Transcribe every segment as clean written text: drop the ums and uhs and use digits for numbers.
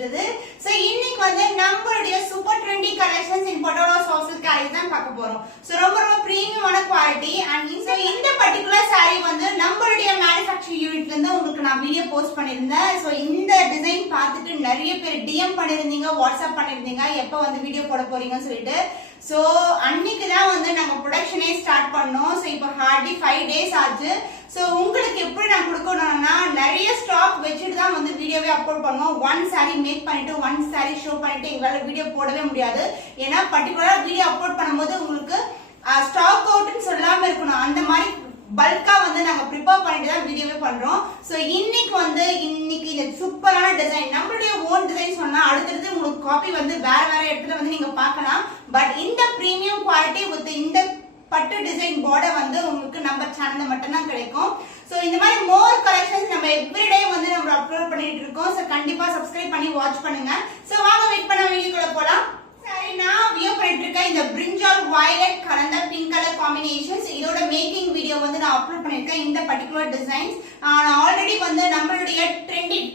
அப்படின்றது. சோ இன்னைக்கு வந்து நம்மளுடைய super trendy collections in Patola soft silk saris தான் பார்க்க போறோம். சோ ரொம்ப பிரீமியமான குவாலிட்டி அண்ட் இந்த பர்టిక్యులர் சாரி வந்து நம்மளுடைய மேனுஃபேக்சரிங் யூனிட்ல இருந்து உங்களுக்கு நான் வீடியோ போஸ்ட் பண்ணிருந்தேன். சோ இந்த டிசைன் பார்த்துட்டு நிறைய பேர் டிஎம் பண்ணிருந்தீங்க, வாட்ஸ்அப் பண்ணிருந்தீங்க எப்ப வந்து வீடியோ போட போறீங்கன்னு சொல்லிட்டு. சோ அன்னைக்கு தான் வந்து நாங்க ப்ரொடக்ஷனே ஸ்டார்ட் பண்ணோம். சோ இப்போ ஹார்ட்லி 5 days ஆச்சு. சோ உங்களுக்கு எப்படி நான் கொடுக்கணும்னா நிறைய ஸ்டாக் வச்சுட்டு தான் வந்து வீடியோவே அப்லோட் பண்ணுவோம். ஒன் சாரி மேக் பண்ணிட்டு ஒன் சாரி ஷோ பண்ணிட்டு எங்களால வீடியோ போடவே முடியாது. ஏன்னா பர்టిక్యులரா வீடியோ அப்லோட் பண்ணும்போது உங்களுக்கு ஸ்டாக் அவுட்னு சொல்லாம இருக்கணும். அந்த மாதிரி பல்கா வந்து நாங்க ப்ரிப்பேர் பண்ணிட்டு தான் வீடியோவே பண்றோம். சோ இன்னைக்கு இந்த சூப்பரான டிசைன் நம்மளுடைய ஓன் டிசைன் சொன்னா அடுத்தடுத்து உங்களுக்கு காப்பி வந்து வேற வேற இடத்துல வந்து நீங்க பார்க்கலாம். பட் இந்த பிரீமியம் குவாலிட்டி வித் இந்த பட்டு டிசைன் பார்டர் வந்து உங்களுக்கு நம்ம சேனல்ல மட்டும் தான் கிடைக்கும். சோ இந்த மாதிரி மோர் கலெக்ஷன்ஸ் நம்ம எவ்ரிடே வந்து நம்ம அப்லோட் பண்ணிட்டு இருக்கோம். சோ கண்டிப்பா சப்ஸ்கிரைப் பண்ணி வாட்ச் பண்ணுங்க. சோ வாங்க வெயிட் பண்ண வீடியோக்குள்ள போலாம். சரி, நான் வியோ பண்ணிட்டு இருக்கேன் இந்த பிரிஞ்சால் வயலட் கலந்த பிங்க் கலர் காம்பினேஷன்ஸ். இதோட மேக்கிங் வீடியோ வந்து நான் அப்லோட் பண்ணிருக்கேன். இந்த பர்టిక్యులர் டிசைன்ஸ் நான் ஆல்ரெடி வந்து நம்மளுடைய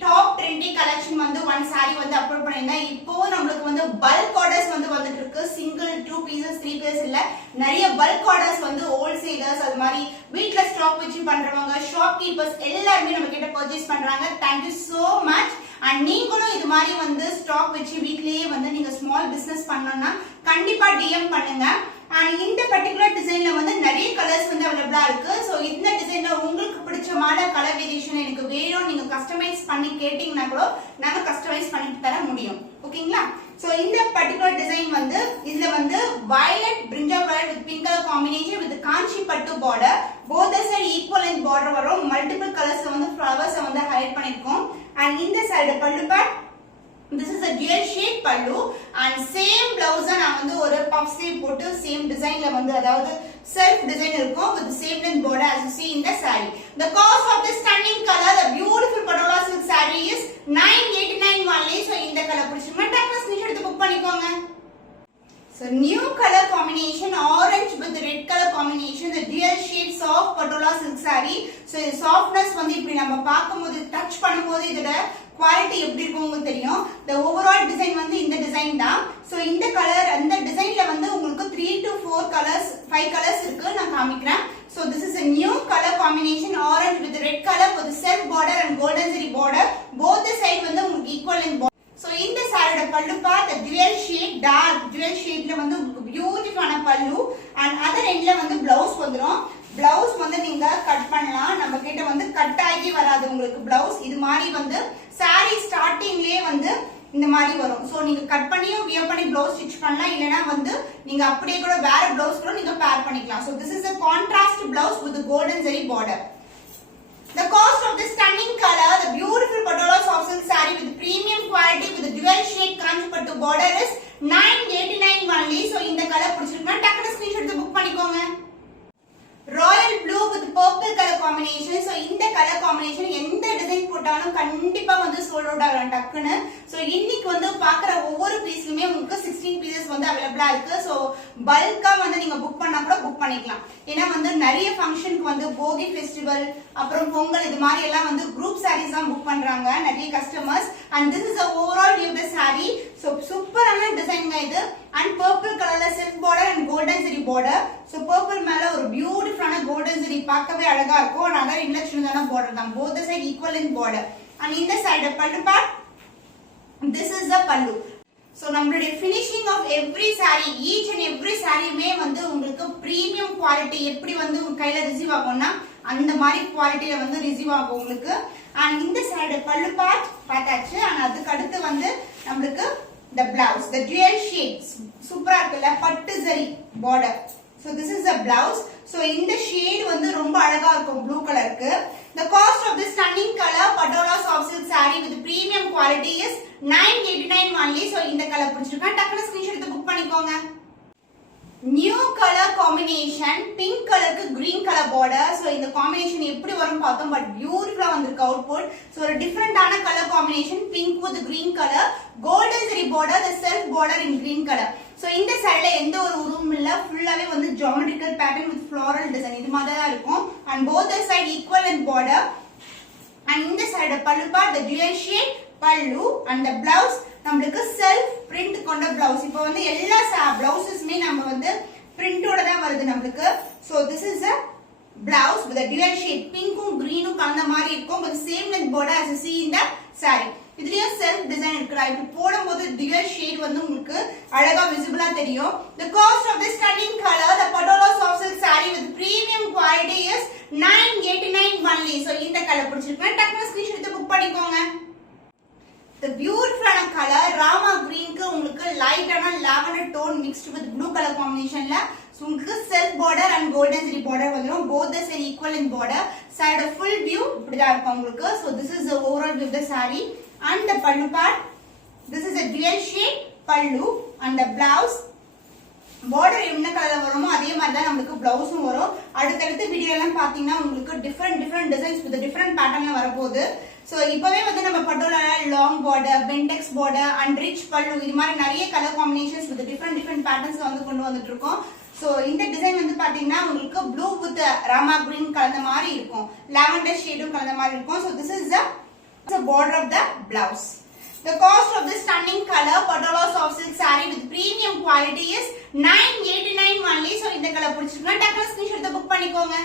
டாப் ட்ரெண்டி கலெக்ஷன் வந்து ஒன் சாரி வந்து அப்லோட் பண்ணிருந்தேன். இப்போ நம்மளுக்கு வந்து பல்க் ஆர்டர்ஸ் வந்து வந்துட்டு இருக்கு. சிங்கிள் 2 pieces 3 pieces இல்ல, நிறைய பல்க் ஆர்டர்ஸ் வந்து ஹோல்சேலர்ஸ் அது மாதிரி வீட்ல ஸ்டாக் வச்சு பண்றவங்க ஷாப் கீப்பர்ஸ் எல்லாருமே நம்ம கிட்ட பர்ச்சேஸ் பண்றாங்க. Thank you so much. அண்ட் நீங்களும் இது மாதிரி வந்து ஸ்டாக் வச்சு வீட்லயே வந்து நீங்க ஸ்மால் பிசினஸ் பண்ணணும்னா கண்டிப்பா டிஎம் பண்ணுங்க. அண்ட் இந்த பர்టిక్యులர் டிசைன்ல வந்து நிறைய கலர்ஸ் வந்து அவைலபிளா இருக்கு. சோ இந்த டிசைன்ல உங்களுக்கு பிடிச்சமான கலர் வேரியேஷன் எனக்கு வேணும் நீங்க கஸ்டமைஸ் பண்ணி கேட்டீங்கன்னா கூட நாங்க கஸ்டமைஸ் பண்ணி தர முடியும். ஓகேங்களா? சோ இந்த பர்టిక్యులர் டிசைன் வந்து இதுல வந்து violet brinjal color with pink color combination with காஞ்சி பட்டு border, both the side equal length border வரும். மல்டிபிள் கலர்ஸ்ல வந்து flowers வந்து ஹைலைட் பண்ணிருக்கோம். அண்ட் இந்த சைடு பல்லு part, this is a dual shade pallu and same blouse நான் வந்து ஒரு puff sleeve போட்டு same designல வந்து அதாவது self design இருக்கும் with the same length border as you see in the saree. The cost of this stunning color, the beautiful patola silk saree is 989 only. So இந்த colour பிடிச்சிருந்தா டக்குனு screenshot எடுத்து book பண்ணிக்கோங்க. So new color combination orange with red color combination, the dual shade soft patola silk saree. So the softness வந்து இப்படி நம்ம பாக்கும்போது touch பண்ணும்போது இதோட குவாலிட்டி எப்படி இருக்கும் உங்களுக்கு தெரியும். the overall design வந்து இந்த டிசைன் தான். சோ இந்த கலர் அந்த டிசைன்ல வந்து உங்களுக்கு 3 to 4 கலர்ஸ் 5 கலர்ஸ் இருக்கு. நான் காமிக்கிறேன். So this is a new color combination orange with red color with self border and golden zari border, both the side வந்து உங்களுக்கு equal in border. So இந்த சாரியோட பல்லு part dual shade dark dual shadeல வந்து உங்களுக்கு பியூட்டிஃபுல்லான பல்லு and அதர் எண்ட்ல வந்து பிளவுஸ் வந்துரும். பிளவுஸ் வந்து நீங்க கட் பண்ணலாம். நம்ம கிட்ட வந்து கட் ஆகி வராது உங்களுக்கு பிளவுஸ். இது மாதிரி வந்து சாரி ஸ்டார்டிங்லயே வந்து இந்த மாதிரி வரும். சோ நீங்க கட் பண்ணியும் வியர் பண்ணி பிளவுஸ் ஸ்டிட்ச் பண்ணலாம். இல்லனா வந்து நீங்க அப்படியே கூட வேற பிளவுஸ் கூட நீங்க பேர் பண்ணிக்கலாம். So this is a contrast blouse with the golden zari border. The cost of this stunning color, the beautiful patola soft silk saree with premium quality with the dual shade kanchi pattu border is 989 only. So இந்த colour பிடிச்சிருந்தா டக்குனு screenshot எடுத்து book பண்ணிக்கோங்க. Royal blue with purple color combination. So இந்த colour combination எந்த design போட்டாலும் கண்டிப்பா வந்து சோல்ட் அவுட் ஆகலாம் டக்குன்னு. சோ இன்னைக்கு வந்து பாக்குற ஒவ்வொரு பீஸ்லயுமே உங்களுக்கு 16 pieces வந்து அவைலபிளா இருக்கு. சோ பல்கா வந்து நீங்க புக் பண்ணா கூட புக் பண்ணிக்கலாம். ஏன்னா வந்து நிறைய ஃபங்க்ஷனுக்கு வந்து போகி ஃபெஸ்டிவல் அப்புறம் பொங்கல் இது மாதிரி எல்லாம் வந்து குரூப் சாரீஸ் தான் புக் பண்றாங்க நிறைய customers. And this is overall view the sorry. So சூப்பரான டிசைன்ங்க இது. அண்ட் பர்பிள் கலர்ல silk border and golden zari border. So purple மேல ஒரு பியூட்டிஃபுல்லான கோல்டன் ஜரி பார்க்கவே அழகா இருக்கும். and other இன்லெக்ஷனான பார்டர் தான். both the side equal in border. and இந்த சைடு பல்லு part, this is the pallu. So நம்மளுடைய finishing of every saree, each and every sareeமே வந்து உங்களுக்கு premium quality எப்படி வந்து உங்க கையில ரிசீவ் ஆகும்னா அந்த மாதிரி குவாலிட்டில வந்து ரிசீவ் ஆகும் உங்களுக்கு. and இந்த சைடு பல்லு பார்ட் பார்த்தாச்சு. and அதுக்கு அடுத்து வந்து நம்மளுக்கு the blouse, the dual shades சூப்பரா இருக்குல்ல பட்டு zari border. So this is the blouse. So இந்த shade வந்து ரொம்ப அழகா இருக்கும் blue கலருக்கு. The cost of this stunning color patola soft silk saree with premium quality is 989 only. So இந்த கலர் பிடிச்சிருக்கா டக்குனு ஸ்கிரீன்ஷாட் எடுத்து புக் பண்ணிக்கோங்க. நியூ கலர் காம்பினேஷன் பிங்க் கலருக்கு கிரீன் கலர் பார்டர். சோ இந்த காம்பினேஷன் எப்படி வரும் பார்த்தோம். பட் பியூட்டிஃபுல்லா வந்திருக்கு அவுட்புட். சோ ஒரு டிஃபரெண்டான colour combination pink with green colour, golden zari border, the self border in green color. So இந்த சைடுல எந்த ஒரு உருவமும் இல்ல, ஃபுல்லாவே வந்து geometrical pattern with floral design இது மாதிரி தான் இருக்கும். and both the side equal in border. and இந்த சைடு பல்லு பார்ட் the dual shade பல்லு and the blouse நமக்கு செல்ஃப் பிரிண்ட் கொண்ட பிளவுஸ். இப்போ வந்து எல்லா பிளவுசஸ்மே நம்ம வந்து பிரிண்டோட தான் வருது நமக்கு. So this is a blouse with a dual shade, பிங்க்கும் கிரீனும் கலந்த மாதிரி இருக்கும். with same length border as you see in the saree. இதுலயே செல்ஃப் டிசைன் இருக்குடா. இப்படி போடும்போது dual shade வந்து உங்களுக்கு அழகா விசிபிளா தெரியும். The cost of this stunning color, the Patolo soft silk saree with premium quality is 989 only. So இந்த colour பிடிச்சிருக்கா டக்குனு ஸ்கிரீன்ஷாட் எடுத்து புக் பண்ணிக்கோங்க. The beautiful color Rama green க்கு உங்களுக்கு லைட்டான lavender tone mixed with blue color combinationல உங்களுக்கு self border and golden zari border வந்துரும். both the same equal in border. side of full view இப்படி தான் இருக்கும் உங்களுக்கு. So this is the overall view of the saree and the pallu part. This is a dual shade pallu and the blouse border என்ன கலர்ல வருமோ அதே மாதிரி தான் நமக்கு பிளவுஸும் வரும். அடுத்தடுத்த வீடியோ எல்லாம் பாத்தீங்கன்னா உங்களுக்கு டிஃபரண்ட் டிசைன்ஸ் வித் டிஃபரண்ட் பேட்டர்ன்ல வரப்போகுது. சோ இப்பவே வந்து நம்ம Patola long border, bentex border and rich pallu இது மாதிரி நிறைய colour combinations with different patterns வந்து கொண்டு வந்துட்டு இருக்கோம். சோ இந்த டிசைன் வந்து பாத்தீங்கன்னா உங்களுக்கு ப்ளூ வித் ராமா கிரீன் கலந்த மாதிரி இருக்கும், லாவெண்டர் ஷேடும் கலந்த மாதிரி இருக்கும். So this is the border of the blouse. The cost of this stunning color Patolo soft silk saree with premium quality is 989 only. So இந்த கலர் பிடிச்சிருக்கா டக்குனு ஸ்கிரீன்ஷாட் எடுத்து புக் பண்ணிக்கோங்க.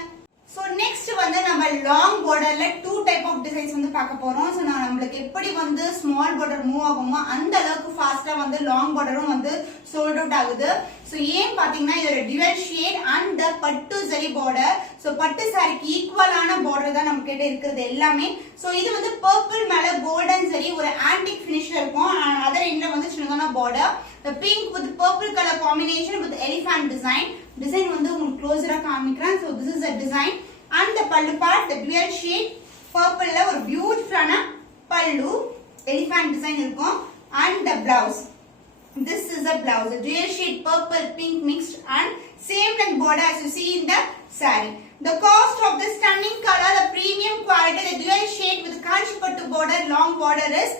So next வந்து நம்ம long borderல two type of designs வந்து பார்க்க போறோம். So நம்மளுக்கு எப்படி வந்து small border மூவ் ஆகுமோ அந்த அளவுக்கு ஃபாஸ்டா வந்து long borderம் வந்து sold out ஆகுது. So ஏன் பாத்தீங்கன்னா இதோட dual shade and the பட்டு zari border. So பட்டு சாரிக்கு ஈக்குவலான border தான் நம்ம கிட்ட இருக்குது எல்லாமே. So இது வந்து purple மேல golden zari ஒரு antique finish இருக்கும். அதர் எண்ட்ல வந்து சின்னதான border. The pink with purple color combination with elephant design. Design வந்து உங்களுக்கு க்ளோஸரா காமிக்கிறேன். So this is a design and the pallu part, the dual shade purple ல ஒரு பியூட்டிஃபுல்லான pallu elephant design இருக்கும் and the blouse. This is a blouse, the dual shade purple pink mixed and same length border as you see in the saree. The cost of this stunning color, the premium quality, the dual shade with kanchi pattu border, long border is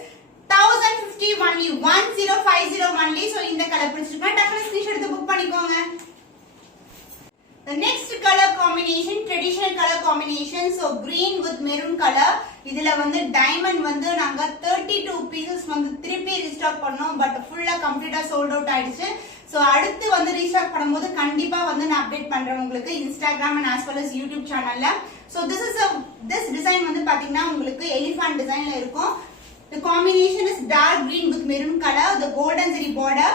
1050 only, 1050 only. So இந்த colour பிடிச்சிருக்கா டக்குனு screenshot எடுத்து book பண்ணிக்கோங்க. The next color combination, traditional color combination. So green with maroon color. இதுல வந்து diamond வந்து நாங்க 32 pieces வந்து திருப்பி ரீஸ்டாக் பண்ணோம். பட் ஃபுல்லா கம்ப்ளீட்டா சோல்ட் அவுட் ஆயிடுச்சு. சோ அடுத்து வந்து ரீஸ்டாக் பண்ணும்போது கண்டிப்பா வந்து நான் அப்டேட் பண்றேன் உங்களுக்கு Instagram and as well as YouTube சேனல்ல. So this design வந்து பாத்தீங்கன்னா உங்களுக்கு elephant designல இருக்கும். The combination is dark green with maroon color, the golden zari border.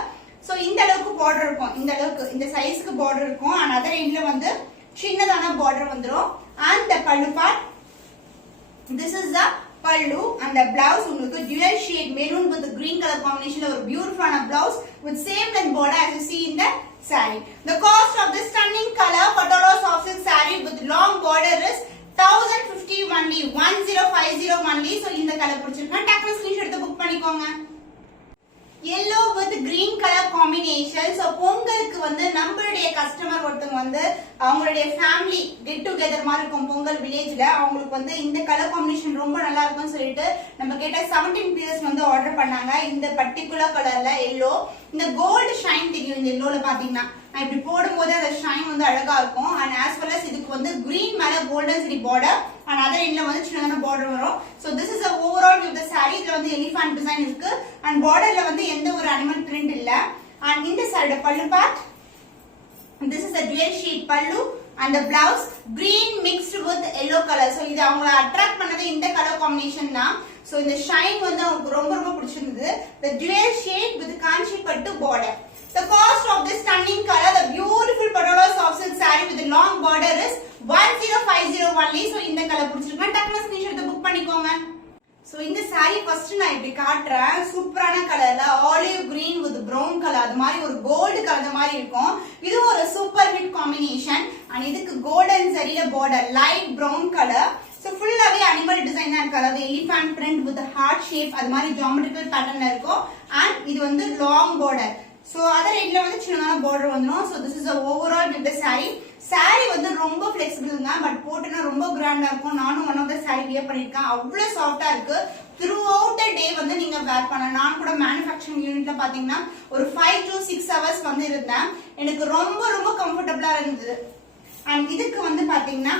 So இந்த அளவுக்கு border இருக்கும், இந்த அளவுக்கு இந்த சைஸ்க்கு border இருக்கும். and other endல வந்து சின்னதான border வந்துரும். and the pallu part, this is the pallu and the blouse உங்களுக்கு dual shade maroon with the green color combination ஒரு beautiful blouse with same length border as you see in the saree. The cost of this stunning color Patolo soft silk saree with long border is 1050 only, 1050 only. So இந்த colour பிடிச்சிருக்கா டக்குனு screenshot எடுத்து book பண்ணிக்கோங்க. yellow with green color combination. So பொங்கலுக்கு வந்து நம்மளுடைய customer ஒருத்தங்க வந்து அவங்களுடைய ஃபேமிலி கெட் டுகெதர் மாதிரி இருக்கும் பொங்கல் வில்லேஜ்ல. அவங்களுக்கு வந்து இந்த கலர் காம்பினேஷன் ரொம்ப நல்லா இருக்கும்னு சொல்லிட்டு நம்ம கேட்ட 17 பீசஸ் வந்து ஆர்டர் பண்ணாங்க. இந்த பர்టిక్యులர் கலர்ல yellow, இந்த கோல்ட் ஷைன் தெரியும் இந்த yellowல பாத்தீங்கன்னா. நான் இப்படி போடும்போது அந்த ஷைன் வந்து அழகா இருக்கும். and as well as இதுக்கு வந்து green மேல golden zari border and other endல வந்து சின்னதான border வரும். So this is the overall view of the saree. இதுல வந்து elephant design இருக்கு and borderல வந்து எந்த ஒரு animal print இல்ல. and இந்த side pallu part, this is a dual shade pallu and the blouse green mixed with yellow color. So இது அவங்கள அட்ராக்ட் பண்ணது இந்த கலர் காம்பினேஷன் தான். So இந்த ஷைன் வந்து அவங்களுக்கு ரொம்ப பிடிச்சிருந்தது. The dual shade with kanchi pattu border. The cost of this stunning color, the beautiful Patolo soft silk saree with the long border is 1050 only. So இந்த colour பிடிச்சிருக்கா டக்குனு screenshot எடுத்து புக் பண்ணிக்கோங்க. So இந்த saree first நான் இப்படி காட்றேன். சூப்பரான கலர்ல olive green with brown color அது மாதிரி ஒரு கோல்ட் கலர் மாதிரி இருக்கும். இது ஒரு சூப்பர் ஹிட் காம்பினேஷன். and இதுக்கு golden zari border, light brown color. So ஃபுல்லாவே அனிமல் டிசைன் தான் இருக்கு. அதாவது elephant print with the heart shape அது மாதிரி geometrical patternல இருக்கும். and இது வந்து long border. So other endல வந்து சின்னதான border வந்துரும். So this is the overall with the saree. saree வந்து ரொம்ப flexible தான், பட் போட்டனா ரொம்ப கிராண்டா இருக்கும். நானும் one of the saree wear பண்ணிருக்கேன். அவ்வளவு சாஃப்ட்டா இருக்கு. throughout the day வந்து நீங்க wear பண்ணலாம். நான் கூட manufacturing unitல பாத்தீங்கன்னா ஒரு 5 to 6 hours வந்து இருந்தேன். எனக்கு ரொம்ப கம்ஃபர்ட்டபிளா இருந்தது. and இதுக்கு வந்து பாத்தீங்கன்னா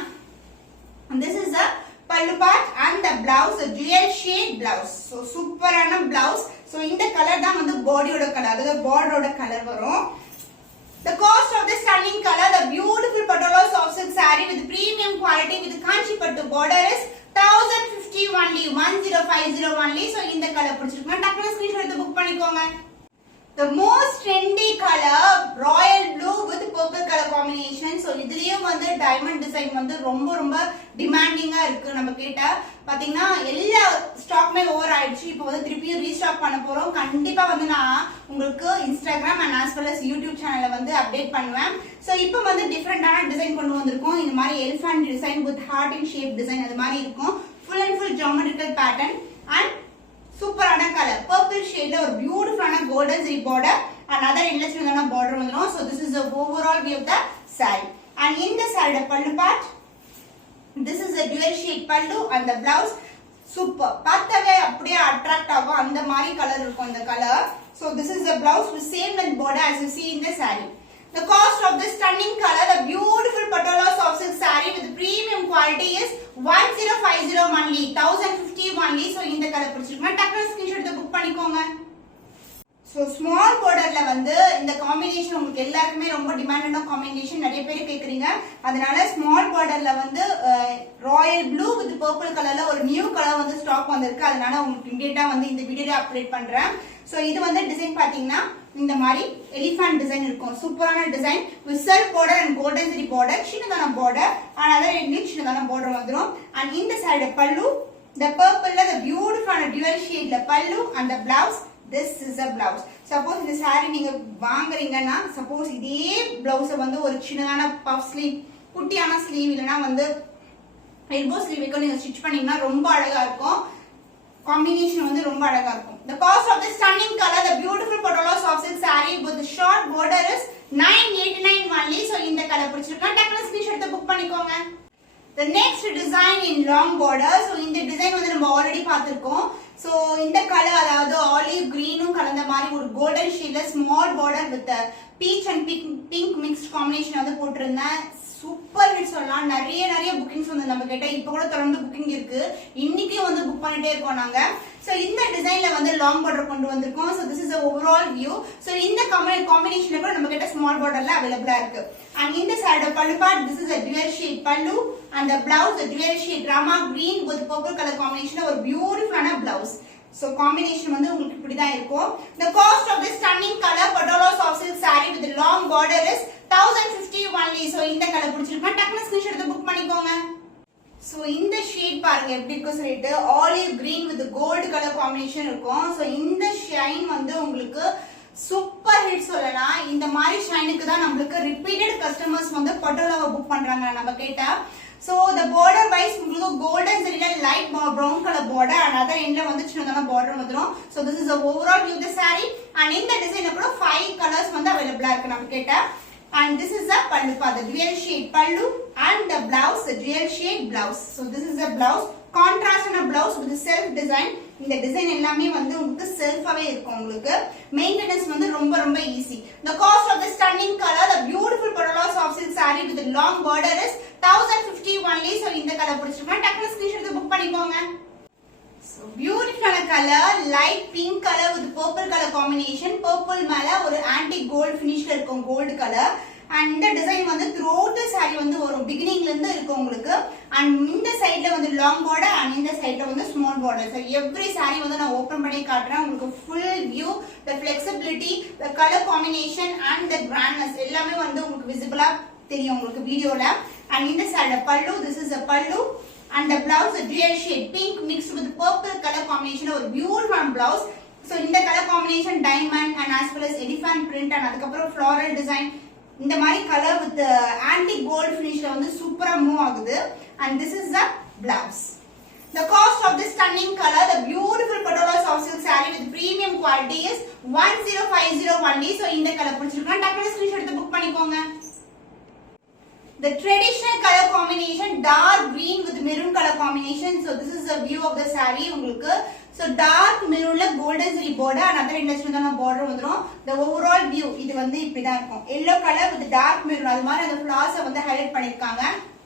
this is a pallu part and the blouse a dual shade blouse. So super ana blouse. So in the color da vandu body oda color adha border oda color varum. The cost of this stunning color, the beautiful Patala soft silk saree with premium quality with Kanchi Pattu border is 1050 only, 1050 only. So in the color pudichirukku takku screenshot eduthu book panikonga. The most trendy color royal blue with purple color combination. So idhiliyum vandu diamond design vandu romba demanding ah irukku நம்ம கேட்டா பாத்தீங்கன்னா எல்லா ஸ்டாக்மே over ஆயிடுச்சு. இப்போ வந்து திருப்பியும் restock பண்ண போறோம். கண்டிப்பா வந்து நான் உங்களுக்கு Instagram and as well as YouTube சேனல்ல வந்து அப்டேட் பண்ணுவேன். சோ இப்போ வந்து டிஃபரண்டான டிசைன் கொண்டு வந்திருக்கோம். இந்த மாதிரி elephant design with heart and shape design அது மாதிரி இருக்கும். Full and full geometrical pattern and சூப்பரான கலர் purple shade ஒரு பியூட்டிஃபுல்லான golden zari border and other endless border வந்துரும். So this is the overall view of the saree. And in the saree pallu part, this is a dual shade pallu and the blouse super பார்த்தவே அப்படியே attract ஆகும் அந்த மாதிரி colour இருக்கும் இந்த colour. So this is the blouse with same length border as you see in the saree. The cost of this stunning color, the beautiful Patala soft silk saree with premium quality is 1050 only, 1050 only. So in the color pudichirukku takku screenshot eduthu book panikonga. So small border la vandu இந்த combination உங்களுக்கு எல்லாருக்குமே ரொம்ப டிமாண்டான combination நிறைய பேர் கேக்குறீங்க. அதனால small border la vandu royal blue with purple color la ஒரு new color வந்து ஸ்டாக் வந்திருக்கு. அதனால உங்களுக்கு இமிடியேட்டா வந்து இந்த வீடியோல அப்டேட் பண்றேன். So இது வந்து டிசைன் பாத்தீங்கன்னா இந்த மாதிரி எலிஃபண்ட் டிசைன் இருக்கும். சூப்பரான design with self border and golden zari border, சின்னதான border and other ending சின்னதான border வந்துரும். And in the side pallu, the purple la the beautiful dual shade la pallu and the blouse, this is a blouse. Suppose இந்த saree நீங்க வாங்குறீங்கன்னா suppose இதே blouse வந்து ஒரு சின்னதான puff sleeve, குட்டியான sleeve இல்லனா வந்து elbow sleeve வைக்க நீங்க ஸ்டிட்ச் பண்ணீங்கன்னா ரொம்ப அழகா இருக்கும். காம்பினேஷன் வந்து ரொம்ப அழகா இருக்கும். The cost of this stunning color, the beautiful Patala soft silk saree with the short border is 989 only. So இந்த கலர் பிடிச்சிருக்கா டக்குனு ஸ்கிரீன்ஷாட் எடுத்து புக் பண்ணிக்கோங்க. The next design in long border. So இந்த டிசைன் வந்து நம்ம ஆல்ரெடி பார்த்திருக்கோம். So இந்த கலர் அதாவது ஆலிவ் கிரீனும் கலந்த மாதிரி ஒரு கோல்டன் ஷேட்ல small border with the peach and pink mixed combination வந்து போட்டிருந்தேன். சூப்பர் ஹிட் சொல்லலாம். நிறைய புக்கிங்ஸ் வந்து நம்ம கிட்ட இப்போ கூட தொடர்ந்து புக்கிங் இருக்கு. இன்னைக்கு வந்து புக் பண்ணிட்டே இருக்கோம் நாங்க. சோ இந்த டிசைன்ல வந்து லாங் பார்டர் கொண்டு வந்திருக்கோம். So this is a overall view. So இந்த காம்பினேஷன்ல கூட நம்ம கிட்ட ஸ்மால் பார்டர்ல அவேலபிளா இருக்கு. And in the side of pallu part, this is a dual shade pallu and the blouse a dual shade rama green with purple color combination ஒரு பியூட்டிஃபுல்லான blouse. So combination வந்து உங்களுக்கு இப்படி தான் இருக்கும். The cost of this stunning color Patala soft silk saree with the long border is 1050 only. So இந்த colour பிடிச்சிருக்கா டக்குனு ஸ்கிரீன்ஷாட் எடுத்து புக் பண்ணிக்கோங்க. So இந்த ஷேட் பாருங்க எப்படி இருக்கு சொல்லிட்டு olive green with gold colour combination இருக்கும். So இந்த ஷைன் வந்து உங்களுக்கு சூப்பர் ஹிட் சொல்லலாம். இந்த மாதிரி ஷைனுக்கு தான் நமக்கு ரிப்பீட்டட் கஸ்டமர்ஸ் வந்து பட்டோலாவை புக் பண்றாங்க நம்ம கேட்டா. So the border wise உங்களுக்கு golden zari light brown color border and other end la வந்து சின்னதான border வந்துரும். So this is the overall view of the saree and in the design கூட 5 colors வந்து available இருக்கு நம்ம கேட்டா. And this is the pallu part, the dual shade pallu and the blouse, the dual shade blouse. So this is the blouse, contrast and a blouse with the self design. இந்த design எல்லாமே வந்து உங்களுக்கு செல்ஃபாவே இருக்கும். உங்களுக்கு maintenance வந்து ரொம்ப easy. The cost of the stunning color, the beautiful Patala soft silk saree with the long border is 1050 only. So இந்த colour பிடிச்சிருக்கா டக்குனு ஸ்கிரீன்ஷாட் எடுத்து புக் பண்ணிக்கோங்க. So beautiful color, light pink color with purple color combination. Purple மேல ஒரு antique gold finishல இருக்கும் gold color. And இந்த design வந்து throughout the saree வந்து ஒரு beginningல இருந்து இருக்கும் உங்களுக்கு. And இந்த சைடுல வந்து long border and இந்த சைடுல வந்து small border. So every saree வந்து நான் ஓபன் பண்ணி காட்றேன் உங்களுக்கு full view, the flexibility, the color combination and the grandness எல்லாமே வந்து உங்களுக்கு விசிபிளா தெரியும் உங்களுக்கு வீடியோல. And இந்த சைடுல pallu, this is a pallu and the blouse a dual shade pink mixed with purple color combination ஒரு beautiful blouse. So இந்த color combination diamond and as well as elephant print and அதுக்கு அப்புறம் floral design இந்த மாதிரி colour with antique gold finishல வந்து சூப்பரா move ஆகுது. And this is the blouse. The cost of this stunning color, the beautiful Patala soft silk saree with premium quality is 1050 only. So இந்த colour பிடிச்சிருக்கா டக்குனு screenshot எடுத்து book பண்ணிக்கோங்க. The traditional color combination dark green with maroon color combination. So this is the view of the saree உங்களுக்கு. So dark maroon la golden zari border and other industry border வந்துரும். The overall view இது வந்து இப்படி தான் இருக்கும். Yellow color with dark maroon அது மாதிரி அந்த flowers வந்து ஹைலைட் பண்ணிருக்காங்க.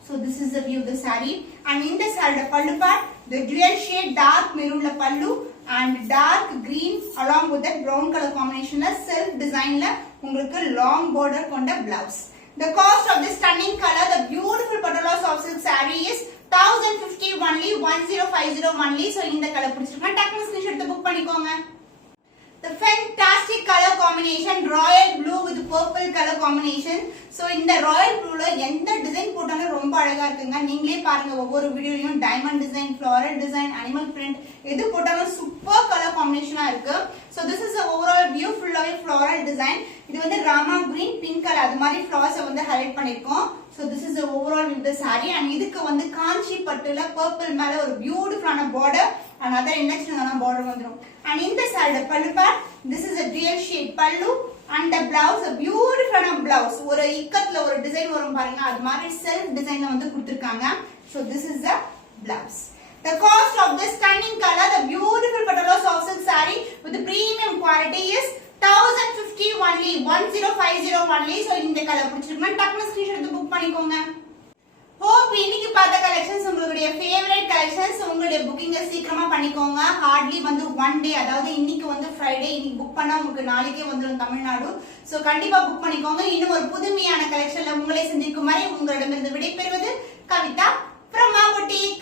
So this is the view of the saree. And in the saree, the pallu part, the dual shade dark maroon la pallu and dark green along with that brown color combination la self design la உங்களுக்கு long border கொண்ட blouse. The cost of this stunning color, the beautiful patola soft silk saree is 1050 only, 1050 only. So இந்த colour பிடிச்சிருக்கா டக்குனு screenshot எடுத்து book பண்ணிக்கோங்க. The fantastic color combination, royal blue with purple color combination. So இந்த royal blue ல எந்த design போட்டாலும் ரொம்ப அழகா இருக்குங்க. நீங்களே பாருங்க ஒவ்வொரு வீடியோலயும் diamond design, floral design, animal print எது போட்டாலும் சூப்பர் கலர் காம்பினேஷனா இருக்கு. So this is the overall view, full of floral design. இது வந்து rama green, pink color அது மாதிரி flowers வந்து ஹைலைட் பண்ணிருக்கோம். So this is the overall view of the saree and இதுக்கு வந்து காஞ்சி பட்டுல purple மேல ஒரு பியூட்டிஃபுல்லான border and other indexனான border வந்துரும். And in the saree pallu part, this is a dual shade pallu and the blouse, a beautiful blouse. ஒரு இக்கட்ல ஒரு design வரும் பாருங்க, அது மாதிரி self design வந்து கொடுத்திருக்காங்க. So this is the blouse. The cost of this stunning color, the beautiful patola soft silk saree with the premium quality is 1050 only, 1050 only. So இந்த colour பிடிச்சிருக்குன்னா டக்குனு ஸ்கிரீன்ஷாட் எடுத்து புக் பண்ணிக்கோங்க. Hope இன்னைக்கு பார்த்த collections உங்களுடைய ஃபேவரட் கலெக்ஷன்ஸ். உங்களுடைய புக்கிங்க சீக்கிரமா பண்ணிக்கோங்க. ஹார்ட்லி வந்து 1 டே, அதாவது இன்னைக்கு வந்து ஃப்ரைடே, இன்னைக்கு புக் பண்ணா உங்களுக்கு நாளைக்கே வந்துடும் தமிழ்நாடு. சோ கண்டிப்பா புக் பண்ணிக்கோங்க. இன்னும் ஒரு புதுமையான கலெக்ஷன்ல உங்களை சந்திக்கும் வரை உங்களிடமிருந்து விடைபெறுவது கவிதா from our boutique.